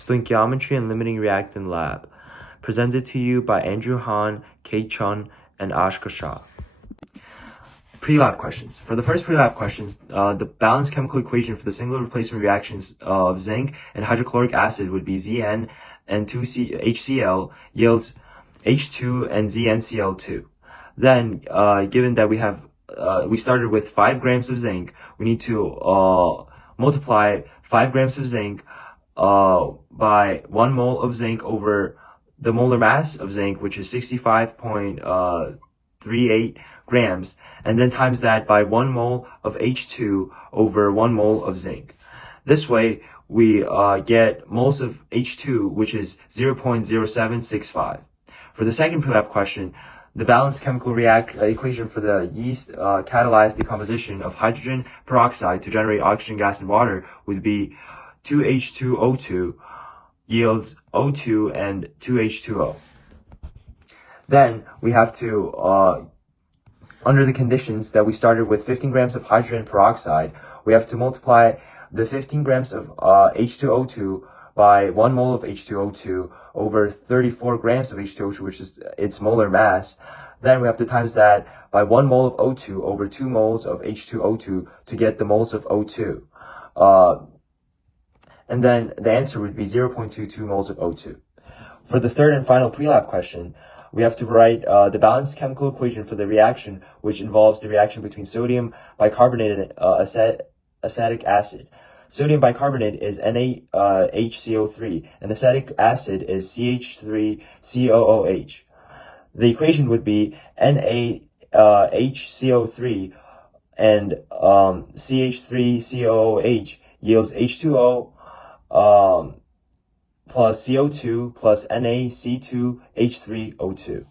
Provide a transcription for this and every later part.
Stoichiometry and Limiting Reactant Lab, presented to you by Andrew Han, Kate Chun, and Ashka. Pre-lab questions. For the first pre-lab questions, the balanced chemical equation for the single replacement reactions of zinc and hydrochloric acid would be Zn and 2HCl yields H2 and ZnCl2. Then, given that we started with 5 grams of zinc, we need to multiply 5 grams of zinc by 1 mole of zinc over the molar mass of zinc, which is 65.38 grams, and then times that by 1 mole of H2 over 1 mole of zinc. This way, we get moles of H2, which is 0.0765. For the second pre-lab question, the balanced chemical equation for the yeast catalyzed decomposition of hydrogen peroxide to generate oxygen gas and water would be 2H2O2 yields O2 and 2H2O. Then we have to, under the conditions that we started with 15 grams of hydrogen peroxide, we have to multiply the 15 grams of H2O2 by 1 mole of H2O2 over 34 grams of H2O2, which is its molar mass. Then we have to times that by 1 mole of O2 over 2 moles of H2O2 to get the moles of O2. And then the answer would be 0.22 moles of O2. For the third and final pre-lab question, we have to write the balanced chemical equation for the reaction, which involves the reaction between sodium bicarbonate and acetic acid. Sodium bicarbonate is NaHCO3, and acetic acid is CH3COOH. The equation would be NaHCO3 and CH3COOH yields H2O plus CO2 plus NaC2H3O2.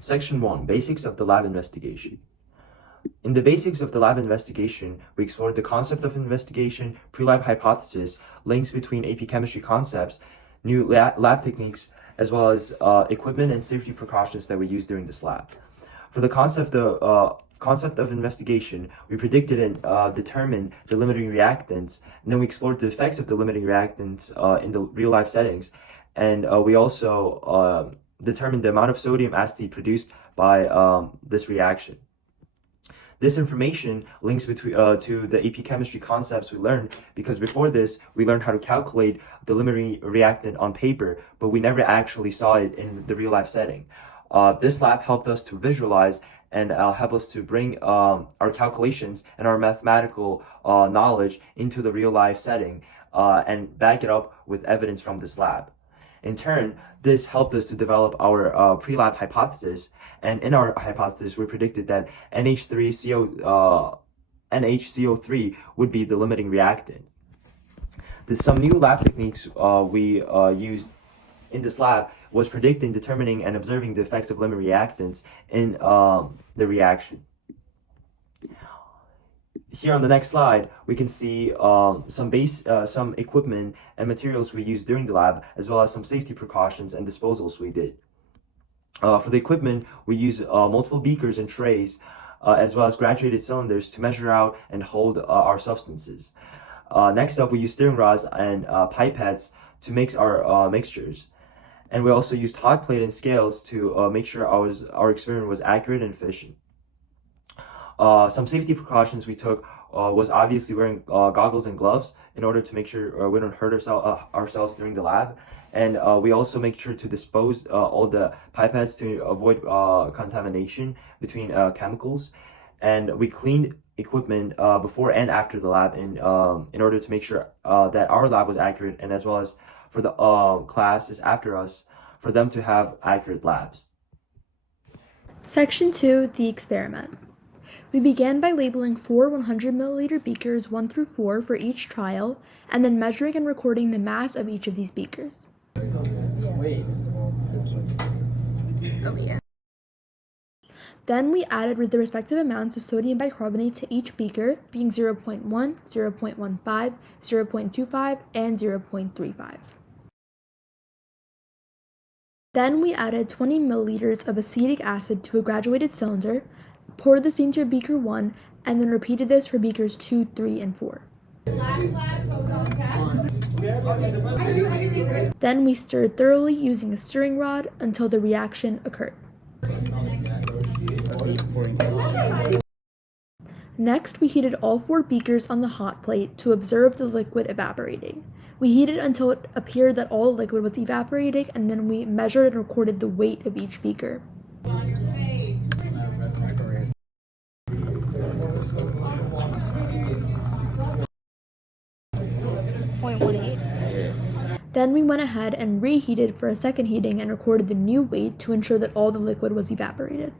Section 1. Basics of the lab investigation. In the basics of the lab investigation, we explored the concept of investigation, pre-lab hypothesis, links between AP chemistry concepts, new lab techniques, as well as equipment and safety precautions that we use during this lab. For the concept of investigation, we predicted and determined the limiting reactants, and then we explored the effects of the limiting reactants in the real-life settings, and we also determined the amount of sodium acetate produced by this reaction. This information links between to the AP chemistry concepts we learned, because before this, we learned how to calculate the limiting reactant on paper, but we never actually saw it in the real-life setting. This lab helped us to visualize and help us to bring our calculations and our mathematical knowledge into the real-life setting and back it up with evidence from this lab. In turn, this helped us to develop our pre-lab hypothesis, and in our hypothesis, we predicted that NHCO3 would be the limiting reactant. There's some new lab techniques we used in this lab was predicting, determining, and observing the effects of limiting reactants in the reaction. Here on the next slide, we can see some equipment and materials we used during the lab, as well as some safety precautions and disposals we did. For the equipment, we use multiple beakers and trays, as well as graduated cylinders to measure out and hold our substances. Next up, we use stirring rods and pipettes to mix our mixtures. And we also used hot plate and scales to make sure our experiment was accurate and efficient. Some safety precautions we took was obviously wearing goggles and gloves in order to make sure we don't hurt ourselves during the lab. And we also make sure to dispose all the pipettes to avoid contamination between chemicals. And we cleaned equipment before and after the lab in order to make sure that our lab was accurate, and as well as for the classes after us, for them to have accurate labs. Section 2, the experiment. We began by labeling 4 100 milliliter beakers 1 through 4 for each trial, and then measuring and recording the mass of each of these beakers. Then we added the respective amounts of sodium bicarbonate to each beaker, being 0.1, 0.15, 0.25, and 0.35. Then we added 20 milliliters of acetic acid to a graduated cylinder, poured this into beaker 1, and then repeated this for beakers 2, 3, and 4. Then we stirred thoroughly using a stirring rod until the reaction occurred. Next, we heated all 4 beakers on the hot plate to observe the liquid evaporating. We heated until it appeared that all the liquid was evaporating, and then we measured and recorded the weight of each beaker. Then we went ahead and reheated for a second heating and recorded the new weight to ensure that all the liquid was evaporated.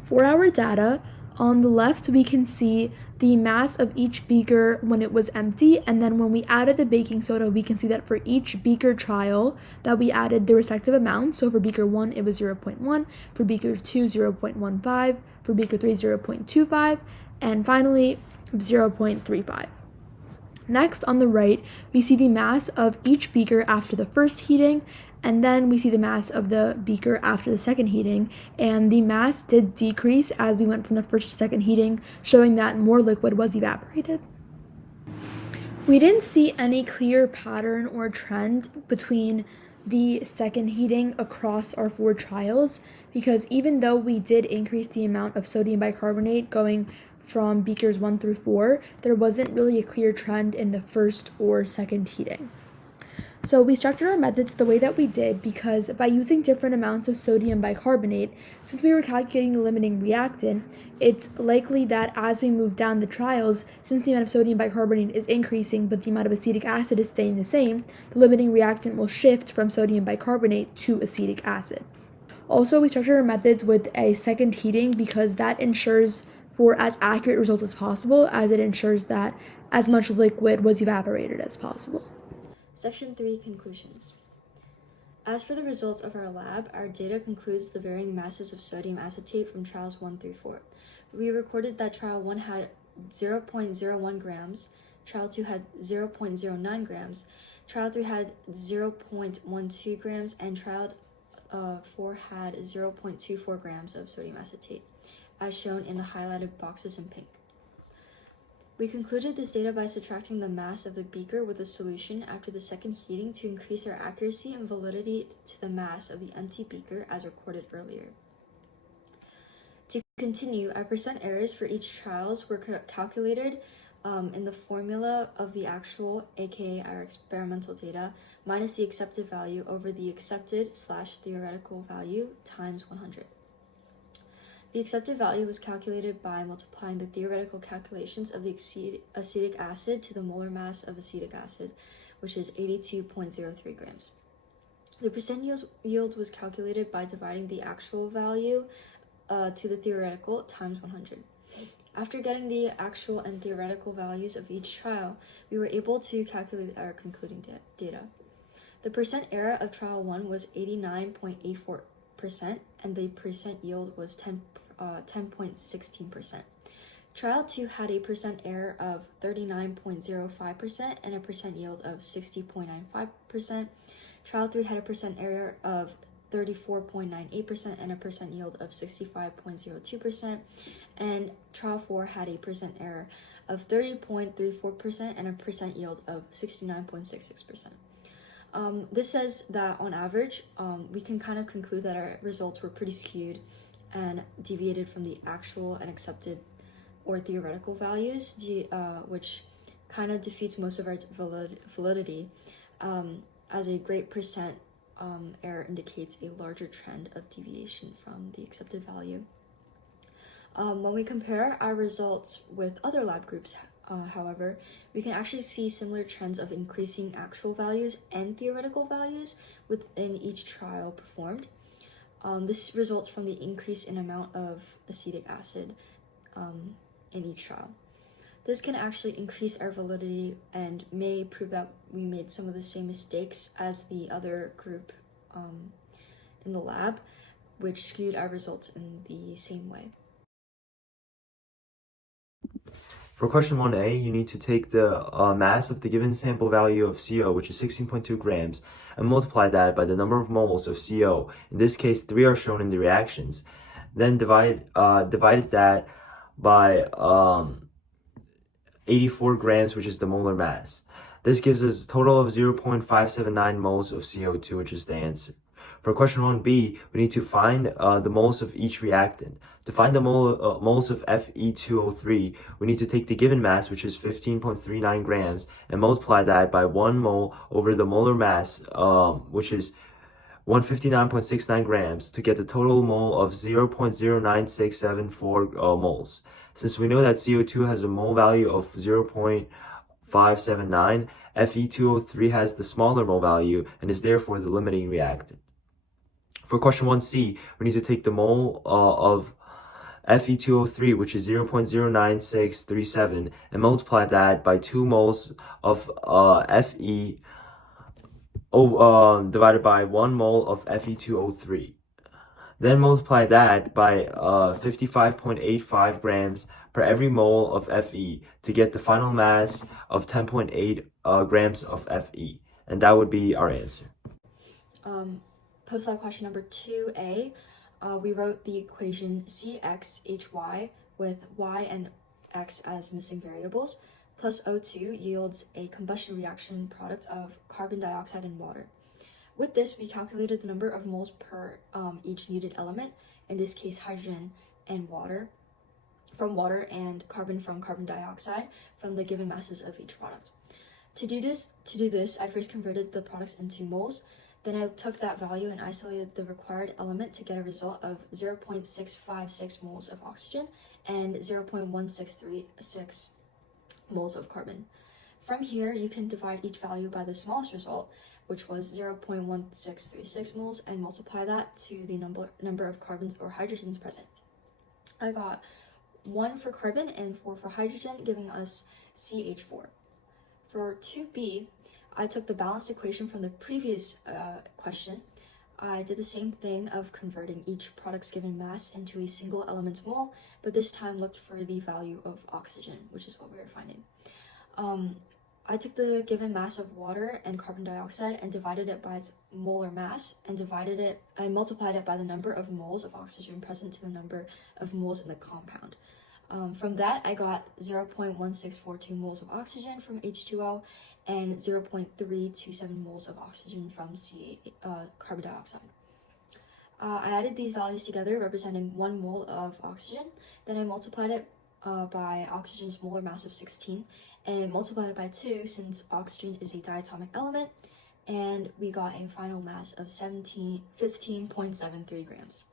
4 hour data. On the left, we can see the mass of each beaker when it was empty, and then when we added the baking soda, we can see that for each beaker trial that we added the respective amount. So for beaker 1, it was 0.1, for beaker 2, 0.15, for beaker 3, 0.25, and finally 0.35. Next, on the right, we see the mass of each beaker after the first heating, and then we see the mass of the beaker after the second heating, and the mass did decrease as we went from the first to second heating, showing that more liquid was evaporated. We didn't see any clear pattern or trend between the second heating across our 4 trials, because even though we did increase the amount of sodium bicarbonate going from beakers 1 through 4, there wasn't really a clear trend in the first or second heating. So we structured our methods the way that we did because by using different amounts of sodium bicarbonate, since we were calculating the limiting reactant, it's likely that as we move down the trials, since the amount of sodium bicarbonate is increasing but the amount of acetic acid is staying the same, the limiting reactant will shift from sodium bicarbonate to acetic acid. Also, we structured our methods with a second heating because that ensures for as accurate results as possible, as it ensures that as much liquid was evaporated as possible. Section 3, Conclusions. As for the results of our lab, our data concludes the varying masses of sodium acetate from trials 1 through 4. We recorded that trial 1 had 0.01 grams, trial 2 had 0.09 grams, trial 3 had 0.12 grams, and trial 4 had 0.24 grams of sodium acetate, as shown in the highlighted boxes in pink. We concluded this data by subtracting the mass of the beaker with the solution after the second heating to increase our accuracy and validity to the mass of the empty beaker as recorded earlier. To continue, our percent errors for each trials were calculated in the formula of the actual, aka our experimental data, minus the accepted value over the accepted/theoretical value times 100. The accepted value was calculated by multiplying the theoretical calculations of the acetic acid to the molar mass of acetic acid, which is 82.03 grams. The percent yield was calculated by dividing the actual value to the theoretical times 100. After getting the actual and theoretical values of each trial, we were able to calculate our concluding data. The percent error of trial 1 was 89.84%, and the percent yield was 10.16%. Trial 2 had a percent error of 39.05% and a percent yield of 60.95%. Trial 3 had a percent error of 34.98% and a percent yield of 65.02%. And trial 4 had a percent error of 30.34% and a percent yield of 69.66%. This says that on average, we can kind of conclude that our results were pretty skewed and deviated from the actual and accepted or theoretical values, which kind of defeats most of our validity, as a great percent error indicates a larger trend of deviation from the accepted value. When we compare our results with other lab groups, however, we can actually see similar trends of increasing actual values and theoretical values within each trial performed. This results from the increase in amount of acetic acid in each trial. This can actually increase our validity and may prove that we made some of the same mistakes as the other group in the lab, which skewed our results in the same way. For question 1a, you need to take the mass of the given sample value of CO, which is 16.2 grams, and multiply that by the number of moles of CO. In this case, 3 are shown in the reactions. Then divide that by 84 grams, which is the molar mass. This gives us a total of 0.579 moles of CO2, which is the answer. For question 1b, we need to find the moles of each reactant. To find the moles of Fe2O3, we need to take the given mass, which is 15.39 grams, and multiply that by 1 mole over the molar mass, which is 159.69 grams, to get the total mole of 0.09674 moles. Since we know that CO2 has a mole value of 0.579, Fe2O3 has the smaller mole value and is therefore the limiting reactant. For question 1c, we need to take the mole of Fe2O3, which is 0.09637, and multiply that by 2 moles of Fe divided by 1 mole of Fe2O3. Then multiply that by 55.85 grams per every mole of Fe to get the final mass of 10.8 grams of Fe. And that would be our answer. Post-lab question number 2a, we wrote the equation CXHY with y and x as missing variables, plus O2 yields a combustion reaction product of carbon dioxide and water. With this, we calculated the number of moles per each needed element, in this case hydrogen and water, from water and carbon from carbon dioxide, from the given masses of each product. To do this, I first converted the products into moles. Then I took that value and isolated the required element to get a result of 0.656 moles of oxygen and 0.1636 moles of carbon. From here, you can divide each value by the smallest result, which was 0.1636 moles, and multiply that to the number of carbons or hydrogens present. I got 1 for carbon and 4 for hydrogen, giving us CH4. For 2b, I took the balanced equation from the previous question. I did the same thing of converting each product's given mass into a single element's mole, but this time looked for the value of oxygen, which is what we were finding. I took the given mass of water and carbon dioxide and divided it by its molar mass, and multiplied it by the number of moles of oxygen present to the number of moles in the compound. From that, I got 0.1642 moles of oxygen from H2O and 0.327 moles of oxygen from carbon dioxide. I added these values together, representing 1 mole of oxygen. Then I multiplied it by oxygen's molar mass of 16 and multiplied it by 2 since oxygen is a diatomic element, and we got a final mass of 15.73 grams.